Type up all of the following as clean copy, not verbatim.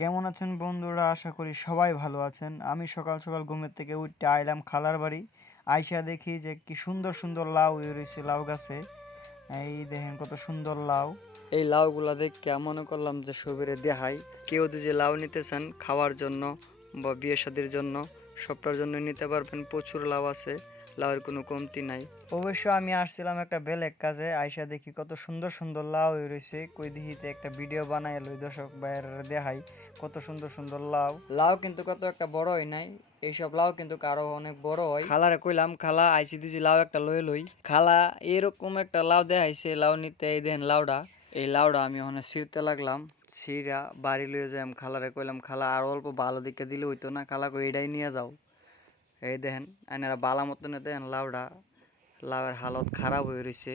কেমন আছেন বন্ধুরা? আশা করি সবাই ভালো আছেন। আমি সকাল সকাল ঘুমের থেকে উঠে আইলাম খালার বাড়ি। আইসা দেখি যে কি সুন্দর সুন্দর লাউ রয়েছে লাউ গাছে। এই দেখেন কত সুন্দর লাউ। এই লাউগুলা দেখে মনে করলাম যে সবিরে দেখাই। কেউ যদি লাউ নিতে চান খাওয়ার জন্য বা বিয়ে শাদির জন্য, সবটার জন্য নিতে পারবেন। প্রচুর লাউ আছে, লাউয়ের কোনো কমতি নাই। অবশ্য আমি আসছিলাম একটা বেলেগ কাজে, আইসা দেখি কত সুন্দর সুন্দর লাউ রয়েছে। কই দেখিতে একটা ভিডিও বানাই লই দর্শক ভাইয়েরা দেখাই কত সুন্দর সুন্দর লাউ। লাউ কিন্তু কত একটা বড় হয় নাই, এইসব লাউ কিন্তু আরো অনেক বড় হয়। খালারে কইলাম, খালা আইসি দিছি লাউ একটা লই লই। খালা এরকম একটা লাউ দেখাইছে, লাউ নিতে। এই দেন লাউডা, এই লাউডা আমি ওখানে ছিঁড়তে লাগলাম। ছিঁড়া বাড়ি লইয়ে যাই। খালারে কইলাম, খালা আর অল্প ভালো দিকে দিলে হইতো না? খালা কই এটাই নিয়ে যাও। এই দেখেন আইনারা বালা মতনে দেখেন লাউডা, লাউয়ের হালত খারাপ হয়ে রয়েছে।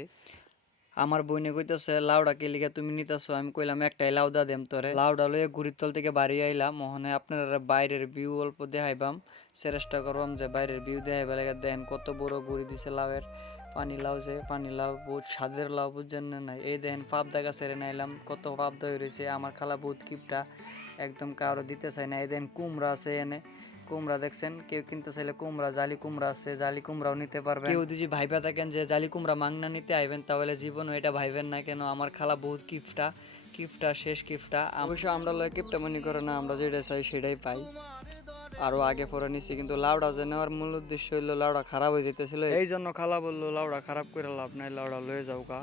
আমার বইনে কইতেছে লাউডা কে লিগে তুমি নিতেছো? আমি কইলাম একটাই লাউডা দেম তোরে। লাউডা লইয়ে গুড়ির তল থেকে বাড়ি আইলাম। মোহনে আপনারা বাইরের ভিউ অল্প দেখাইবাম, চেষ্টা করবাম যে বাইরের ভিউ দেখাইবা লাগে। দেখেন কত বড় গুড়ি দিছে লাউয়ের। পানি লাউ, যে পানি লাউ বহুত স্বাদের লাউ, বুঝছেন না? নাই এই দেখেন পাবদা গাছের নাইলাম, কত পাবদা হয়ে রয়েছে। আমার খালা বহুত কিপটা, একদম কারো দিতে চাই না। এই দেখেন কুমড়া আছে এনে, কুমড়া দেখছেন? কেউ কিনতে চাইলে কুমড়া, জালি কুমড়া আছে, জালি কুমড়াও নিতে পারবেন। কেউ যদি ভাইবা থাকেন যে জালি কুমড়া মাংনা নিতে আইবেন, তাহলে জীবনও এটা ভাইবেন না। কেন আমার খালা বহুত কিপটা, কিপটা শেষ কিপটা। অবশ্য আমরা লয় কিপটা মনে করে না, আমরা যেটা চাই সেটাই পাই। আরো আগে পরে নিছি, কিন্তু লাউডা যে নেওয়ার মূল উদ্দেশ্য হইলো লাউডা খারাপ হয়ে যেতেছিল, এই জন্য খালা বললো লাউডা খারাপ করে লাভ নাই, লাউডা লয়ে যাও গা।